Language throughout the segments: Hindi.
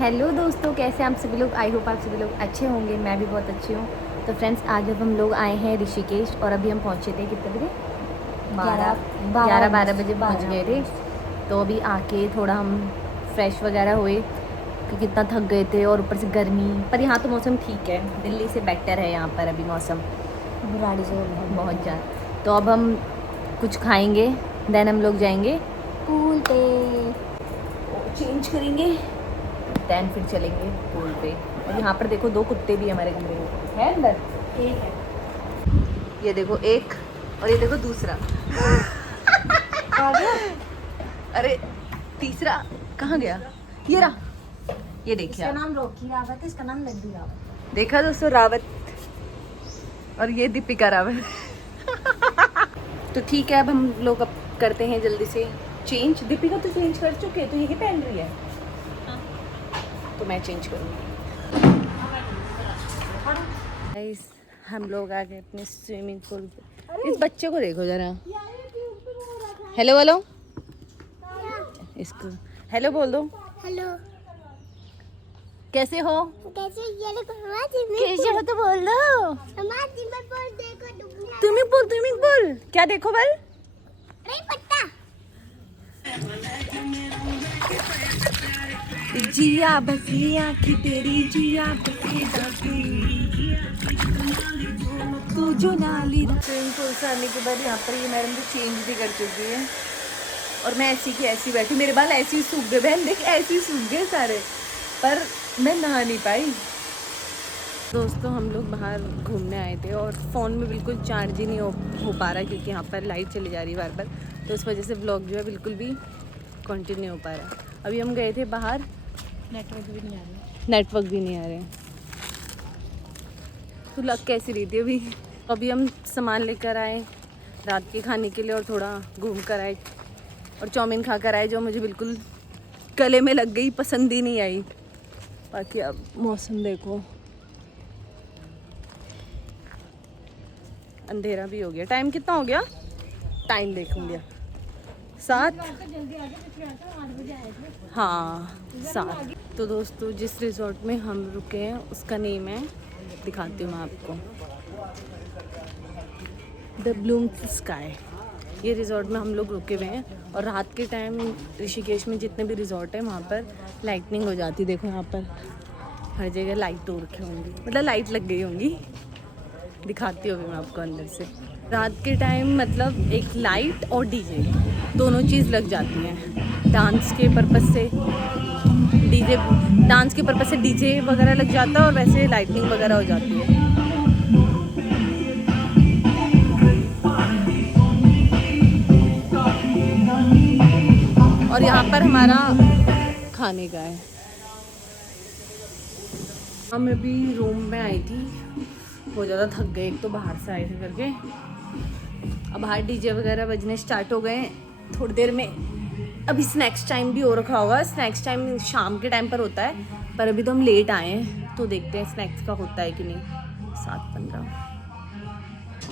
हेलो दोस्तों, कैसे आप सभी लोग। आई होप आप सभी लोग अच्छे होंगे। मैं भी बहुत अच्छी हूँ। तो फ्रेंड्स, आज अब हम लोग आए हैं ऋषिकेश और अभी हम पहुँचे थे कितने बजे? 12 बजे पहुँच गए थे। तो अभी आके थोड़ा हम फ्रेश वगैरह हुए क्योंकि कितना थक गए थे और ऊपर से गर्मी। पर यहाँ तो मौसम ठीक है, दिल्ली से बेटर है यहाँ पर अभी मौसम, बुराड़ी से बहुत ज़्यादा। तो अब हम कुछ खाएंगे, देन हम लोग जाएंगे पूल पे, चेंज करेंगे, देन फिर चलेंगे पूल पे। और यहाँ पर देखो 2 कुत्ते भी हमारे कमरे में है, अंदर एक है, ये देखो एक, और ये देखो दूसरा। अरे तीसरा कहाँ गया? ये रहा, ये देखिए। इसका नाम रॉकी रावत है, इसका नाम लड्डू रावत। देखा दोस्तों, रावत। और ये दीपिका रावत। तो ठीक है, अब हम लोग अब करते हैं जल्दी से चेंज। दीपिका तो चेंज कर चुके हैं, तो यही पहन रही है। तो मैं चेंज करूँगी। हम लोग आ गए अपने स्विमिंग पूल पे। इस बच्चे को देखो जरा। हेलो बोलो इसको, हेलो बोल दो। हेलो, कैसे हो? कैसे हो तो बोल दो। देखो स्विमिंग पूल क्या देखो बल? नहीं पता। जिया बसी आँखी तेरी, जिया बसी तू जो नाली। स्विमिंग पूल से आने के बाद यहाँ पर ये मैडम तो चेंज भी कर चुकी है और मैं ऐसी की ऐसी बैठी। मेरे बाल ऐसे ही सूख गए बहन, देख ऐसे ही सूख गए सारे, पर मैं नहा नहीं पाई। दोस्तों, हम लोग बाहर घूमने आए थे और फ़ोन में बिल्कुल चार्ज ही नहीं हो पा रहा क्योंकि यहाँ पर लाइट चली जा रही है बार बार। तो उस वजह से व्लॉग जो है बिल्कुल भी कंटिन्यू हो पा रहा। अभी हम गए थे बाहर, नेटवर्क भी नहीं आ रहे। तो लग कैसी रही थी अभी? अभी हम सामान लेकर आए रात के खाने के लिए और थोड़ा घूम कर आए और चाउमीन खा कर आए, जो मुझे बिल्कुल गले में लग गई, पसंद ही नहीं आई। बाकी अब मौसम देखो, अंधेरा भी हो गया। टाइम कितना हो गया? टाइम देखूंगी 7। हाँ 7। तो दोस्तों, जिस रिजॉर्ट में हम रुके हैं उसका नेम है, दिखाती हूँ मैं आपको, द ब्लूम स्काई। ये रिजॉर्ट में हम लोग रुके हुए हैं और रात के टाइम ऋषिकेश में जितने भी रिजॉर्ट हैं वहाँ पर लाइटनिंग हो जाती है। देखो यहाँ पर हर जगह लाइट तो रखी होंगी, मतलब लाइट लग गई होंगी। दिखाती हूँ मैं आपको अंदर से। रात के टाइम मतलब एक लाइट और डीजे दोनों चीज़ लग जाती हैं। डांस के पर्पस से डीजे वगैरह लग जाता है और वैसे लाइटनिंग वगैरह हो जाती है। और यहाँ पर हमारा खाने का है। हम अभी रूम में आई थी, बहुत ज़्यादा थक गए, एक तो बाहर से आए थे करके। अब बाहर डीजे वगैरह बजने स्टार्ट हो गए थोड़ी देर में। अभी स्नैक्स टाइम भी हो रखा होगा। स्नैक्स टाइम शाम के टाइम पर होता है, पर अभी तो हम लेट आए हैं तो देखते हैं स्नैक्स का होता है कि नहीं। 7:15।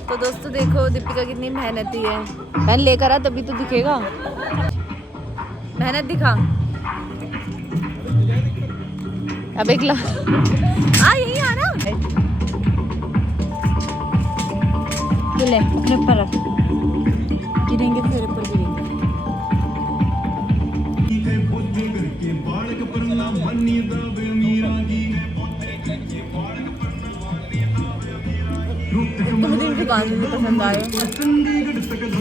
तो दोस्तों देखो, दीपिका कितनी मेहनती है। मैंने लेकर आ तभी तो दिखेगा, मेहनत दिखा। अब एक यही आ ना, ले अपने पर रख, गिरेंगे तो तेरे पर गिरेंगे। तो मुझे इनके गाने भी पसंद आए,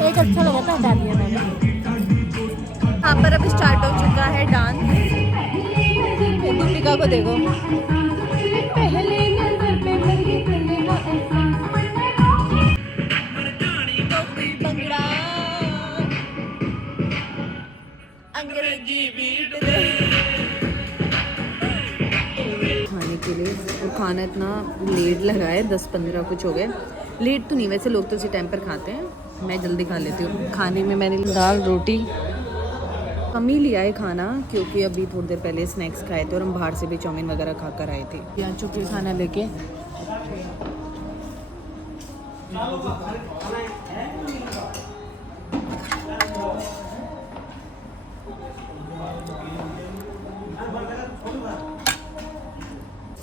एक अच्छा लगा था, हटा दिया मैंने। यहाँ पर अभी स्टार्ट हो चुका है डांस। दीपिका को देखो, पहले नजर पे लगी ना ऐसा बंगड़ा, अंग्रेजी बीट खाने के लिए। और खाना इतना लेट लगा है, 10-15 कुछ हो गए। लेट तो नहीं, वैसे लोग तो इसी टाइम पर खाते हैं, मैं जल्दी खा लेती हूँ। खाने में मैंने दाल रोटी कम ही लिया है खाना, क्योंकि अभी थोड़ी देर पहले स्नैक्स खाए थे और हम बाहर से भी चाउमीन वगैरह खा कर आए थे। यहाँ चुके खाना लेके।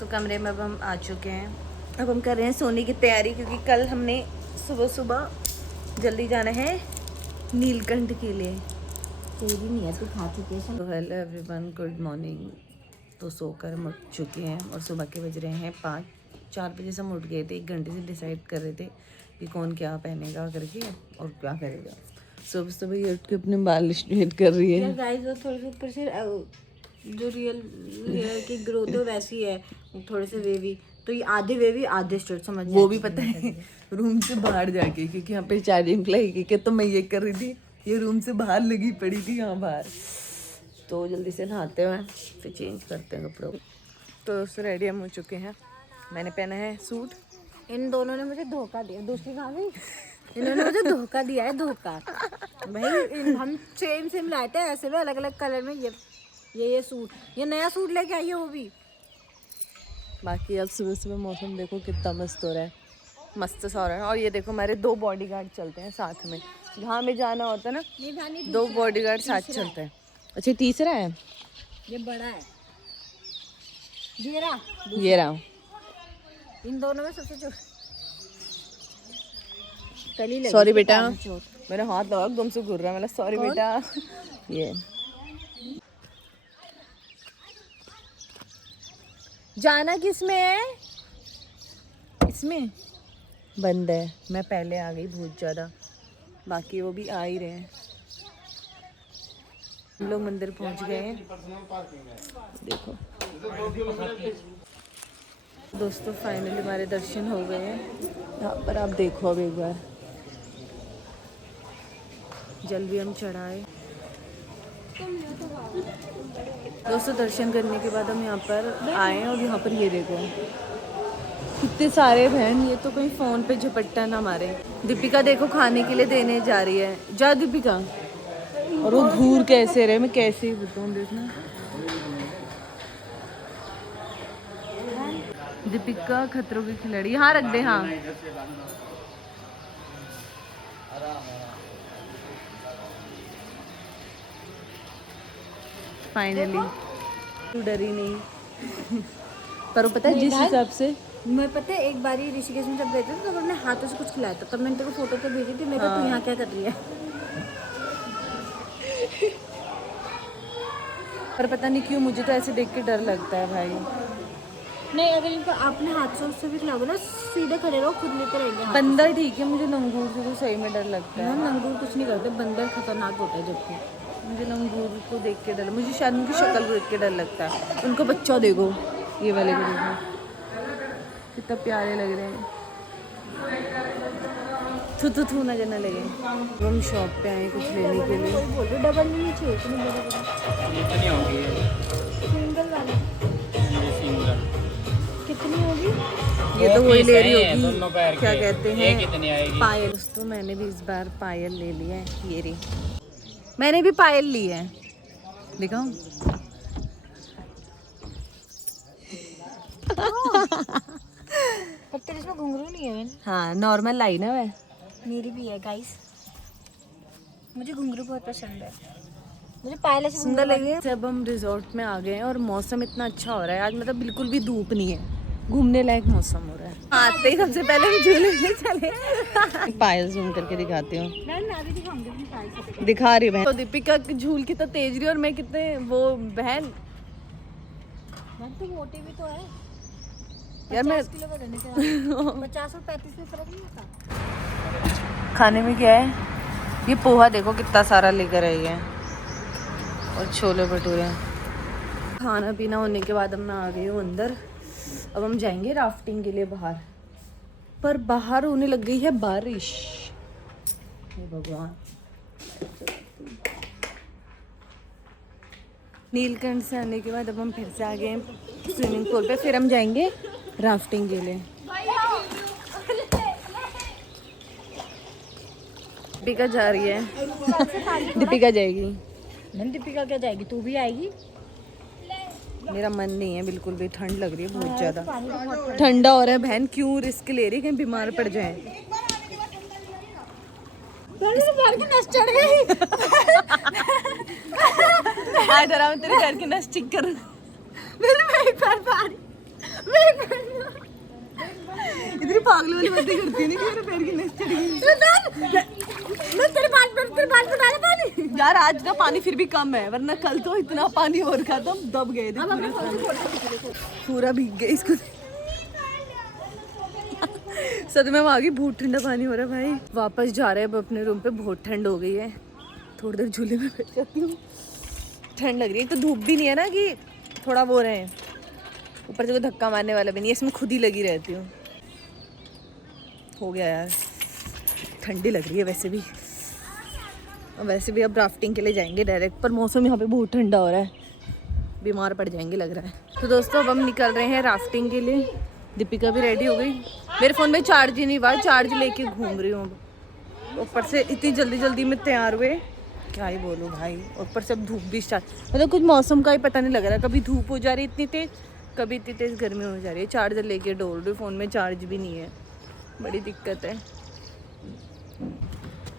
दोस्तों कमरे में अब हम आ चुके हैं। अब हम कर रहे हैं सोने की तैयारी, क्योंकि कल हमने सुबह सुबह जल्दी जाना है नीलकंठ के लिए। तेरी नहीं है, तू खा चुके हैं। तो हेलो एवरीवन, गुड मॉर्निंग। तो सोकर हम उठ चुके हैं और सुबह के बज रहे हैं 5-4 बजे से हम उठ गए थे। 1 घंटे से डिसाइड कर रहे थे कि कौन क्या पहनेगा करके और क्या करेगा। सुबह सुबह ये उठ के अपने बाल स्ट्रेट कर रही है। गाइस वो थोड़े से ऊपर से जो रियल हेयर की ग्रोथ है वैसी है, थोड़े से वेवी, तो ये आधे वेवी आधे स्ट्रेट, समझ वो भी पता है रूम से बाहर जाके, क्योंकि यहाँ पे चार्जिंग लगी कि तो मैं ये कर रही थी, ये रूम से बाहर लगी पड़ी थी यहाँ बाहर। तो जल्दी से नहाते हुए फिर चेंज करते हैं कपड़ों। तो उससे रेडी हम हो चुके हैं। मैंने पहना है सूट। इन दोनों ने मुझे धोखा दिया। दूसरी कहाँ गई? इन्होंने मुझे धोखा दिया है, धोखा। भाई हम सेम लाए थे ऐसे में, अलग अलग कलर में। ये सूट, ये नया सूट लेके आई है वो भी। बाकी अब सुबह सुबह मौसम देखो कितना मस्त हो रहा है, मस्त सा हो रहा है। और ये देखो हमारे 2 बॉडीगार्ड चलते हैं साथ में, जहाँ हमें जाना होता है ना 2 बॉडीगार्ड साथ चलते हैं। अच्छा तीसरा है, ये बड़ा है। ये रहा। इन दोनों में सबसे कली सॉरी बेटा, मेरा हाथ लगा एकदम से घूर रहा है। मतलब सॉरी बेटा। ये जाना किस में है? इसमें बंद है। मैं पहले आ गई बहुत ज़्यादा, बाकी वो भी आ ही रहे हैं। हम लोग मंदिर पहुंच गए हैं। देखो दोस्तों फाइनली हमारे दर्शन हो गए हैं। यहाँ पर आप देखो अब एक बार, जल भी हम चढ़ाए। दोस्तों दर्शन करने के बाद हम यहाँ पर आए और यहाँ पर ये देखो कितने सारे बहन। ये तो कहीं फ़ोन पे झपट्टा ना मारे। दीपिका देखो खाने के लिए देने जा रही है। जा दीपिका। और वो घूर कैसे रहे, मैं कैसे ही बताऊँ, देखना। दीपिका खतरों की खिलाड़ी। यहाँ रख दे। हाँ फाइनली तू डरी नहीं। पर वो पता है जिस हिसाब से मैं पता है एक बारी ऋषिकेश में जब गए थे तो अपने हाथों से कुछ खिलाया था, तब मैंने तेरे को फोटो तो भेजी थी। मैं कहा तू यहाँ क्या कर रही है? पर पता नहीं क्यों मुझे तो ऐसे देख के डर लगता है भाई। नहीं, अगर इनको अपने हाथ से भी खिलाओगे ना, सीधे खड़े रहो, खुद लेते रहेंगे हाथ। बंदर ठीक है, मुझे लंगूर से तो सही में डर लगता है। लंगूर कुछ नहीं करते, बंदर खतरनाक होता है। जबकि मुझे लंगूर को देख के डर, मुझे शायद उनकी शक्ल को देख के डर लगता है। उनको बच्चा देखो, ये वाले को देखो कितना प्यारे लग रहे हैं। थू नजर न लगे। हम शॉप पे आए कुछ लेने के लिए। बोल रहे डबल नहीं चाहिए, कितनी होगी सिंगल वाला कितनी होगी? ये तो वही ले रही होगी, दोनों पैर क्या के। कहते ये कितनी हैं आएगी? पायल। दोस्तों मैंने भी इस बार पायल ले लिया है। ये रही, मैंने भी पायल ली है, दिखाऊं? पर तेरे इसमें घुंघरू नहीं है। हाँ नॉर्मल लाई ना वह। मेरी भी है गाइस, मुझे घुंघरू बहुत पसंद है। मुझे पायल ऐसे सुंदर लगे। जब हम रिजॉर्ट में आ गए हैं और मौसम इतना अच्छा हो रहा है आज, मतलब बिल्कुल भी धूप नहीं है, घूमने लायक मौसम हो रहा है। आते ही सबसे पहले हम झूले में चले। पायल जूम करके दिखाती हूँ। मैं भी दिखाऊंगी अपनी पायल से। दिखा रही बहन। तो दीपिका झूल कितना तेज रही और मैं कितने वो बहन। तो मोटी भी तो है यार मैं 50 किलो का रहने का 50 और 35 में फर्क नहीं होता। खाने में क्या है? ये पोहा देखो कितना सारा लेकर आई है और छोले भटूरे। खाना पीना होने के बाद अब मैं आ गई हूँ अंदर। अब हम जाएंगे राफ्टिंग के लिए बाहर, पर बाहर होने लग गई है बारिश। हे भगवान। नीलकंठ से आने के बाद अब हम फिर से आ गए हैं स्विमिंग पूल पे, फिर हम जाएंगे राफ्टिंग के लिए। दीपिका जा रही है। दीपिका जाएगी। दीपिका क्या जाएगी? तू भी आएगी? मेरा मन नहीं है बिल्कुल भी, ठंड लग रही है बहुत ज्यादा। ठंडा हो रहा है बहन, क्यों रिस्क ले रही है कहीं बीमार पड़ जाए। चढ़ गई। इधर आओ, तेरे घर की नस ठीक कर। इतनी पागलों वाली बातें करती है ना कि मेरे पैर की नस चढ़ गई। मैं तेरे बाल पे डाले पानी। यार आज का पानी फिर भी कम है, वरना कल तो इतना पानी और था, तो दब गए थे पूरा भीग गए इसको। सच में वहाँ की बहुत ठंडा पानी हो रहा है भाई। वापस जा रहे हैं अब अपने रूम पे, बहुत ठंड हो गई है। थोड़ी देर झूले में बैठ जाती हूँ, ठंड लग रही है। तो धूप भी नहीं है ना कि थोड़ा वो रहे, ऊपर से कोई धक्का मारने वाला भी नहीं है, इसमें खुद ही लगी रहती हूँ। हो गया यार, ठंडी लग रही है वैसे भी। अब राफ्टिंग के लिए जाएंगे डायरेक्ट, पर मौसम यहाँ पे बहुत ठंडा हो रहा है, बीमार पड़ जाएंगे लग रहा है। तो दोस्तों अब हम निकल रहे हैं राफ्टिंग के लिए। दीपिका भी रेडी हो गई। मेरे फ़ोन में चार्ज ही नहीं हुआ, चार्ज लेके घूम रही हूँ। ऊपर से इतनी जल्दी में तैयार हुए, क्या ही बोलूँ भाई। ऊपर से अब धूप भी स्टार्ट, मतलब कुछ मौसम का ही पता नहीं लग रहा, कभी धूप हो जा रही इतनी तेज़, कभी इतनी तेज़ गर्मी हो जा रही है। चार्जर लेके डोल रही, फ़ोन में चार्ज भी नहीं है, बड़ी दिक्कत है।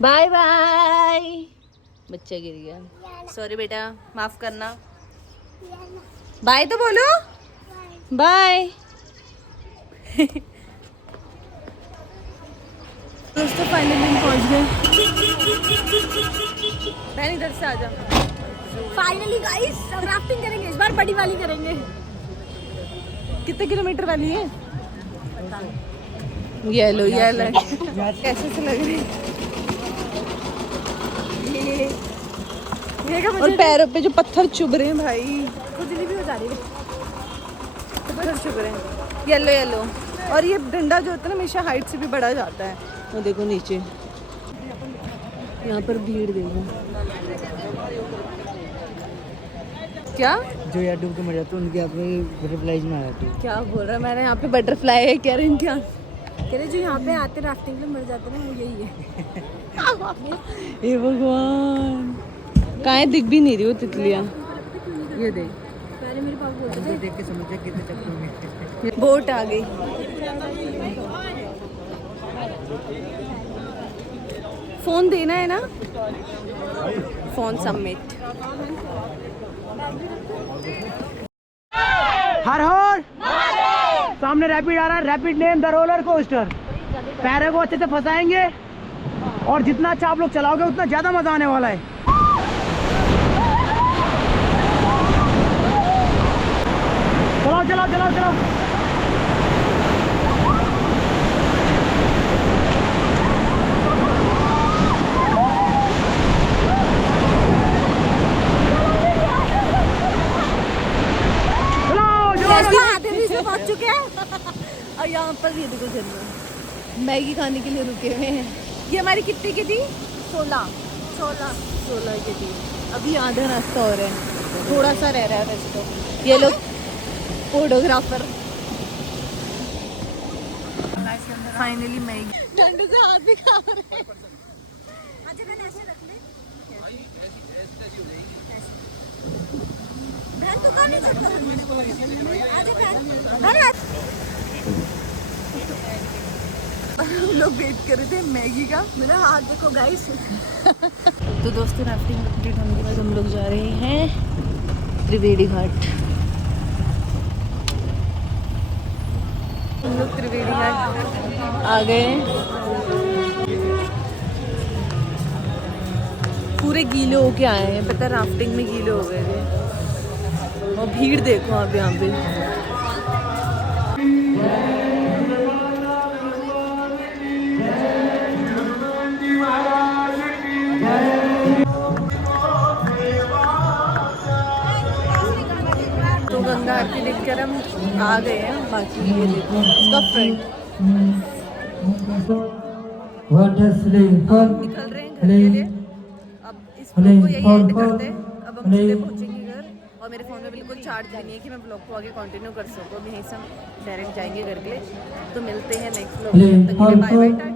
Bye bye. बच्चा गिर गया, सॉरी बेटा, माफ़ करना। बाय तो बोलो, बाय। दोस्तों फाइनली हम पहुंच गए। बहन इधर से आ जा। फाइनली गाइस अब राफ्टिंग करेंगे, इस बार बड़ी वाली करेंगे। कितने किलोमीटर वाली है? ये लो कैसे से लग रही है। और पैरों पे जो पत्थर चुभ रहे हैं भाई, खुजली भी हो जा रही है। पत्थर चुभ रहे हैं। येलो और ये डंडा जो होता है ना हमेशा हाइट से भी बढ़ा जाता है। वो देखो नीचे, यहाँ पर भीड़ देखो। क्या जो यार डूब के मर जाते हैं उनके यहाँ पे बटरफ्लाईज में आ जाती है। क्या बोल रहा है? मैंने यहाँ पे बटरफ्लाई है कह रहे हैं क्या? कह रहे जो यहाँ पे आते राफ्टिंग के लिए मर जाते हैं ना, वो यही है। हे भगवान, कहाँ दिख भी नहीं रही वो तितलियाँ। ये देख, पहले मेरे पास बोलते थे देख के समझ जा कितने चक्करों में। बोट आ गई। फोन देना है ना, फोन सबमिट। हर हर सामने रैपिड आ रहा है, rapid name the roller coaster. पैरों को अच्छे से फंसाएंगे और जितना अच्छा आप लोग चलाओगे उतना ज्यादा मजा आने वाला है। चलाओ। पहुंच चुके हैं। और यहाँ पर ये देखो जरूर मैगी खाने के लिए रुके हुए हैं। ये हमारी कितने की थी? 16 की थी। अभी आधा रास्ता हो रहा है, थोड़ा सा रह रहा है वैसे तो। ये लोग फोटोग्राफर। फाइनली मैगी, ठंड से हाथ भी कांप रहे हैं। हम लोग वेट कर रहे थे मैगी का। मेरा हाथ देखो गाइस। तो दोस्तों राफ्टिंग कंप्लीट होने के बाद हम लोग जा रहे हैं त्रिवेणी घाट। हम लोग त्रिवेणी घाट आ गए। पूरे गीले होके आए हैं, पता राफ्टिंग में गीले हो गए थे। और भीड़ देखो आप यहाँ पे। तो गंगा आरती देखकर हम आ गए हैं। बाकी ये देखो इसका फ्रंट। निकल रहे हैं घर के लिए। अब इस ब्लॉग को यही एंड करते हैं। अब हम सीधे पहुंचेंगे घर। और मेरे फ़ोन में बिल्कुल चार्ज भी नहीं है कि मैं ब्लॉग को आगे कंटिन्यू कर सकूँ। अब यहीं से हम डायरेक्ट जाएंगे घर के लिए। तो मिलते हैं नेक्स्ट ब्लॉग में, तब तक के लिए बाय बाय, टाटा।